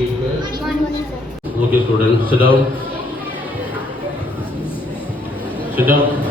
Okay, students, sit down. Sit down.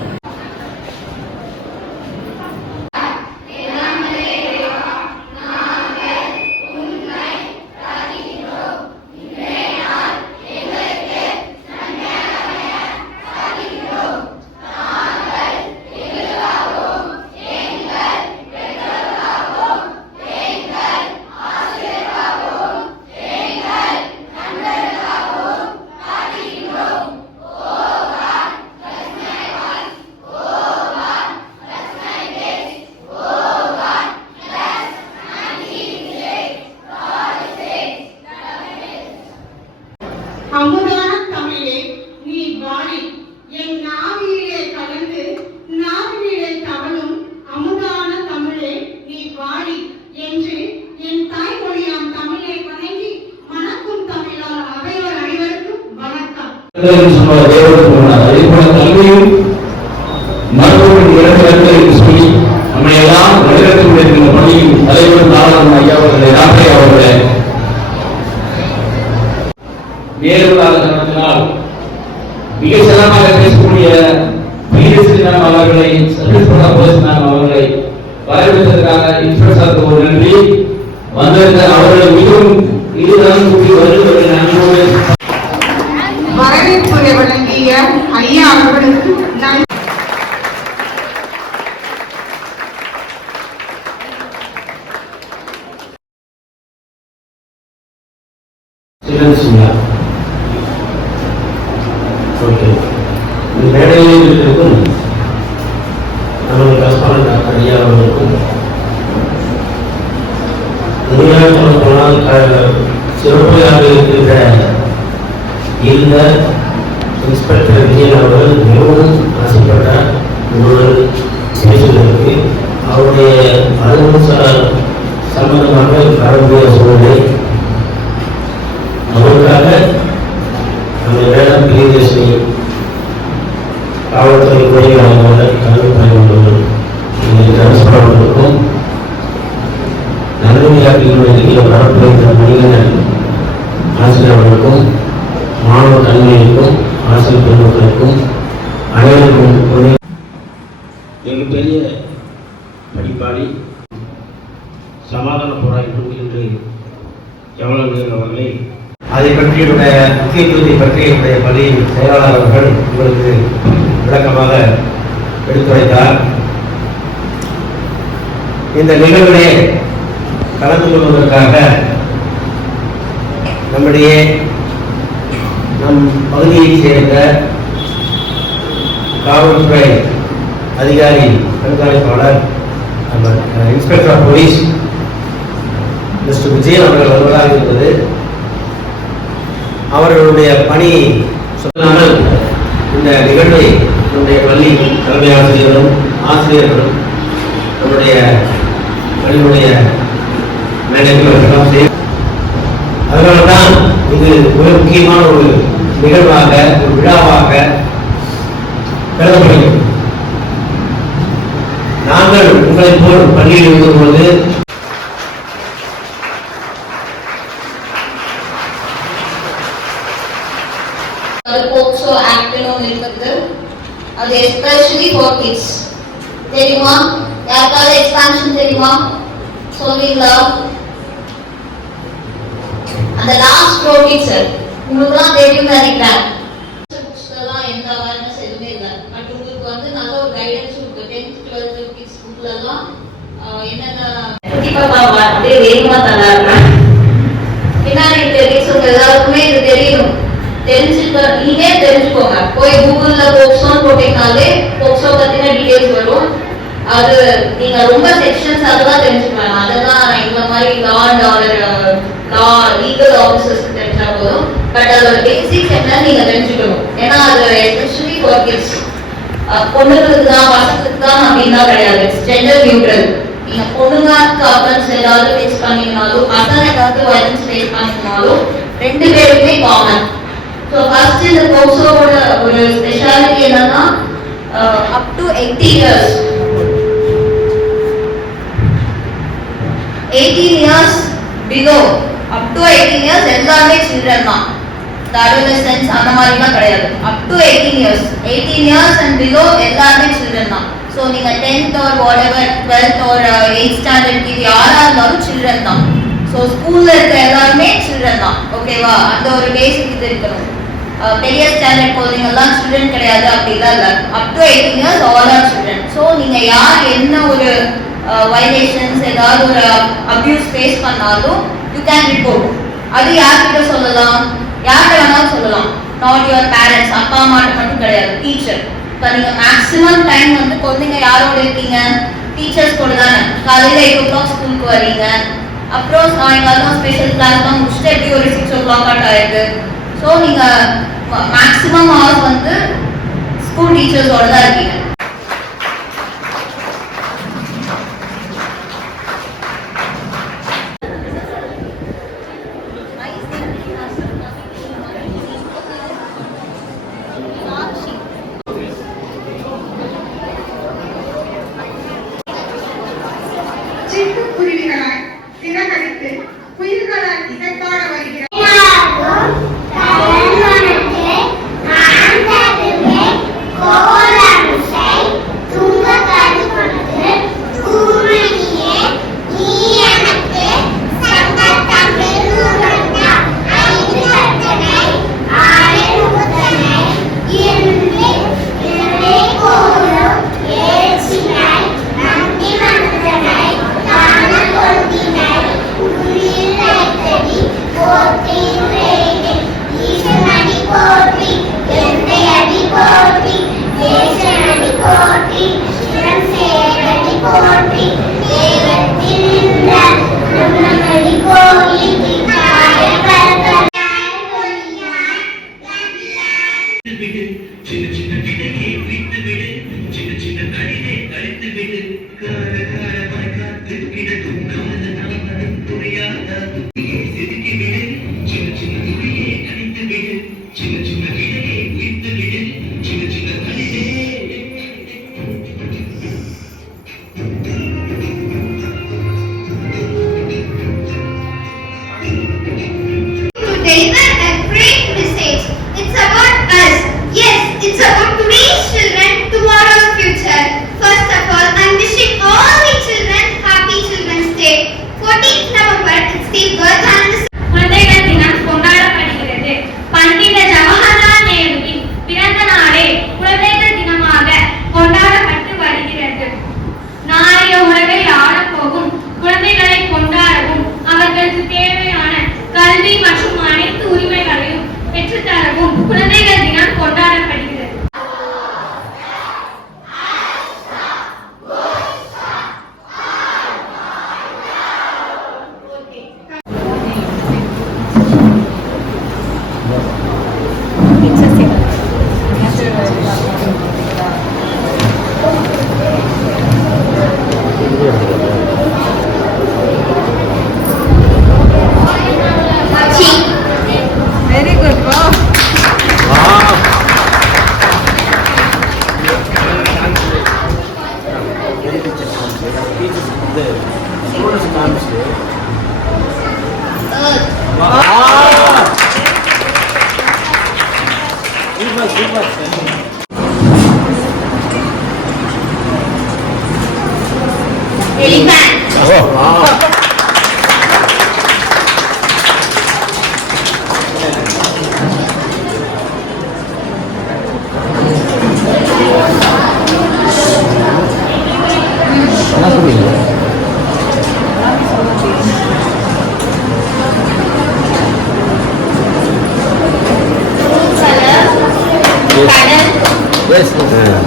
அதே போல கல்வியும் மருத்துவத்தின் இரண்டு இடங்கள் சொல்லி நம்மை எல்லாம் வழிநடத்தி கொண்டிருக்கின்ற பணியில் தலைவர் ஐயா அவர்களே அவர்களே. காரணத்தினால் மிக பேசக்கூடிய அவர்களை சர்வீஸ் பண்ண அவர்களை வரவேற்றதற்காக இன்ஸ்பெக்டருக்கு நன்றி. வந்திருந்த அவர்களை மிகவும் இதுதான் கூட்டி வருகிறது இந்த இன்ஸ்பெக்டர் விஜயன் அவர்கள் மிகவும் ஆசைப்பட்டார் உங்களுடன் பேசுவதற்கு அவருடைய அலுவலக சம்பந்தமாக வரக்கூடிய சூழ்நிலை அவருக்காக நம்ம வேளாண் பிரியதர்ஷினி காவல்துறை பொறியாளர்கள் கல்வி பணியாளர்கள் அவர்களுக்கும் நடுநிலையாட்டிகளுடைய வரப்படுகின்ற மனிதன் ஆசிரியர்களுக்கும் மாணவ கல்விகளுக்கும் ஆசிரியர் பெருமக்களுக்கும் அனைவருக்கும் ஒரு மிகப்பெரிய படிப்பாளி சமாதான போராட்டம் என்று ஜவஹர்லால் அவர்களை அதை பற்றியுடைய முக்கியத்துவத்தை பற்றி என்னுடைய பள்ளியின் செயலாளர் அவர்கள் உங்களுக்கு விளக்கமாக எடுத்துரைத்தார். இந்த நிகழ்விலே கலந்து கொள்வதற்காக நம்முடைய நம் பகுதியைச் சேர்ந்த காவல்துறை அதிகாரி கண்காணிப்பாளர் நம்ம inspector of police mister Vijayan அவர்கள் வருவதாக இருந்தது. அவர்களுடைய பணி சொல்லாமல் இந்த நிகழ்வை நம்முடைய பள்ளி தலைமை ஆசிரியர்களும் ஆசிரியர்களும் நம்முடைய பள்ளியுடைய மேனேஜர்களும் அதனால தான் இது மிக முக்கியமான ஒரு நிகழ்வாக ஒரு விழாவாக கருதப்படுகிறது. நாங்கள் உங்களைப் போல் பள்ளியில் இருந்தபோது அது போக்சோ ஆக்ட்னு இருக்குது அது எஸ்பெஷலி ஃபார் கிட்ஸ் தெரியுமா யாருக்காவது எக்ஸ்பான்ஷன் தெரியுமா சொல்லுவீங்களா அந்த லாஸ்ட் ரோ டீச்சர் உங்களுக்குலாம் தெரியும் நினைக்கிறேன். புக்ஸ்லாம் எந்த அவேர்னஸ் எதுவுமே இல்லை. பட் உங்களுக்கு வந்து நல்ல ஒரு கைடன்ஸ் இருக்கு டென்த் டுவெல்த் கிட்ஸ் புக்லலாம் என்னென்ன கண்டிப்பாக அப்படியே வேகமாக தராங்க பின்னாடி தெரியும் எல்லாருக்குமே இது தெரியணும் தெரிஞ்சுக்க நீங்களே தெரிஞ்சுக்கோங்க. போய் கூகுள்ல போக்சோன்னு போட்டீங்கனாலே போக்சோ பத்தின டீடைல்ஸ் வரும். அது நீங்க ரொம்ப செக்ஷன்ஸ் அதெல்லாம் தெரிஞ்சுக்கலாம். அதெல்லாம் இந்த மாதிரி law and order law legal ஆஃபீஸர்ஸ்க்கு தெரிஞ்சா போதும். பட் அதோட பேசிக்ஸ் என்ன நீங்க தெரிஞ்சுக்கணும். ஏன்னா அது எஸ்பெஷலி ஃபார் கிட்ஸ் பொண்ணுங்களுக்கு தான் பசங்களுக்கு தான் அப்படின்னா கிடையாது. ஜெண்டர் நியூட்ரல் நீங்க பொண்ணுங்க காப்பன்ஸ் ஏதாவது ஃபேஸ் பண்ணீங்கனாலும் பசங்க ஏதாவது வயலன்ஸ் ஃபேஸ் பண்ணீங்கனாலும் ரெண்டு பேருக்குமே காமன் ஸோ ஃபர்ஸ்ட் இந்த போக்சோவோட ஒரு ஸ்பெஷாலிட்டி என்னன்னா up to eighty years eighteen years below to eighteen years எல்லாருமே சில்ட்ரன் தான். இந்த அடோலசன்ஸ் அந்த மாதிரிலாம் கிடையாது. Up to eighteen years eighteen years and below எல்லாருமே சில்ட்ரன் தான். ஸோ நீங்க tenth or whatever twelfth or eight standard இது யாரா இருந்தாலும் சில்ட்ரன் தான். ஸோ ஸ்கூல்ல இருக்க எல்லாருமே சில்ட்ரன் தான். ஓகேவா அந்த ஒரு பேசிக் இது இருக்கணும். Uh, பெரிய ஸ்டாண்டர்ட் குழந்தைங்கலாம் சில்ட்ரன் கிடையாது அப்படிலாம் இல்லை. Up to eighteen years all are children so நீங்க யார் என்ன ஒரு uh, வைலேஷன்ஸ் ஏதாவது ஒரு uh, அபியூஸ் ஃபேஸ் பண்ணாலும் யூ கேன் ரிப்போர்ட் அது யார்கிட்ட சொல்லலாம்? யார்கிட்ட வேணாலும் சொல்லலாம். நாட் யுவர் பேரண்ட்ஸ் அப்பா அம்மாட்ட மட்டும் கிடையாது. டீச்சர் இப்போ நீங்கள் மேக்ஸிமம் டைம் வந்து குழந்தைங்க யாரோட இருக்கீங்க? டீச்சர்ஸ் கூட தானே. காலையில் எயிட் ஓ கிளாக் ஸ்கூலுக்கு வரீங்க அப்புறம் சாயங்காலம் ஸ்பெஷல் கிளாஸ்லாம் முடிச்சுட்டு எப்படி ஒரு சிக்ஸ் ஓ கிளாக் ஆட் ஆயிடுது ஸோ நீங்கள் மேக்ஸிமம் ஹவர்ஸ் வந்து ஸ்கூல் டீச்சர்ஸோட தான் இருக்கீங்க. 对。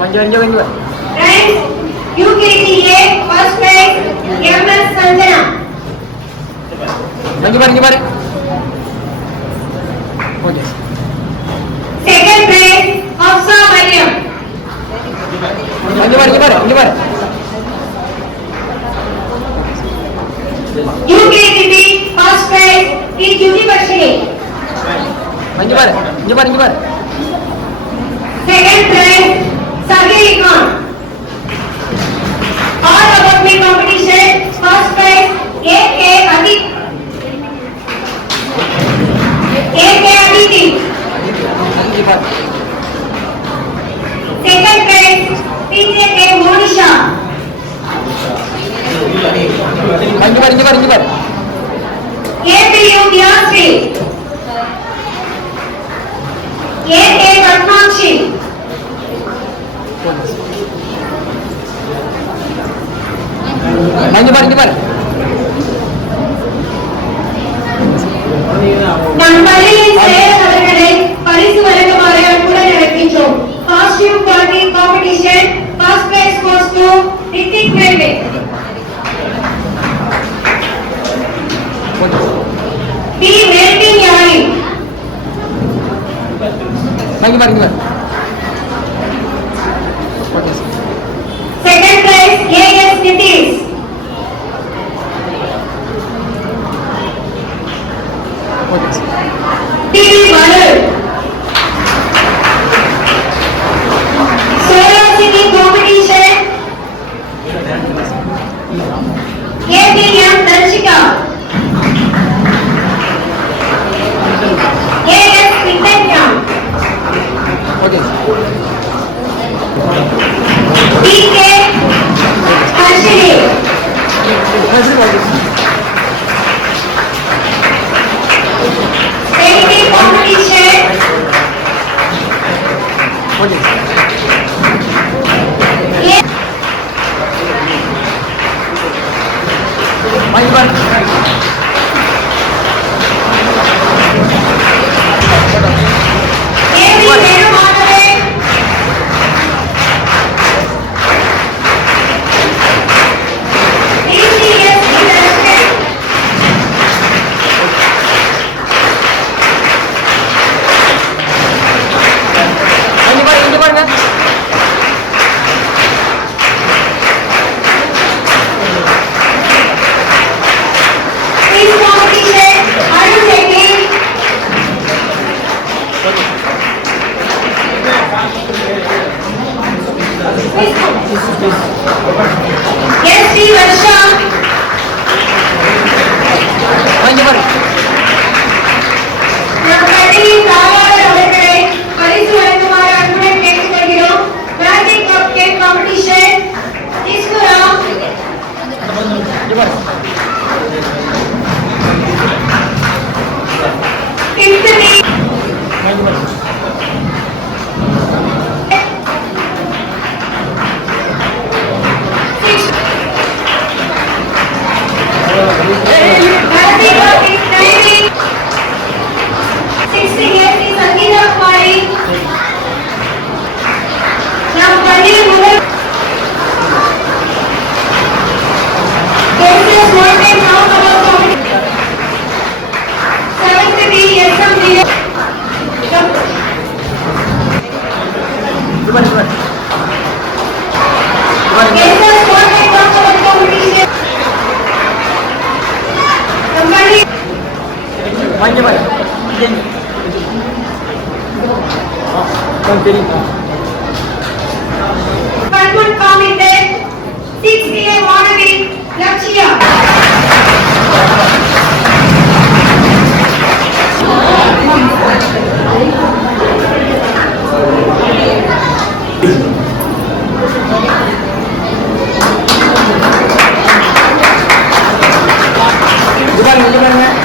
मंजन जो English friends UKTA first prize MS Sanjana Manju बारी बारी okay second prize Hafsa Mariam இங்க பாரு இங்க பாரு இங்க பாரு You play with me first prize in university. இங்க பாரு இங்க பாரு இங்க பாரு Second prize मान्यवर लक्ष्य दुकान दुकान में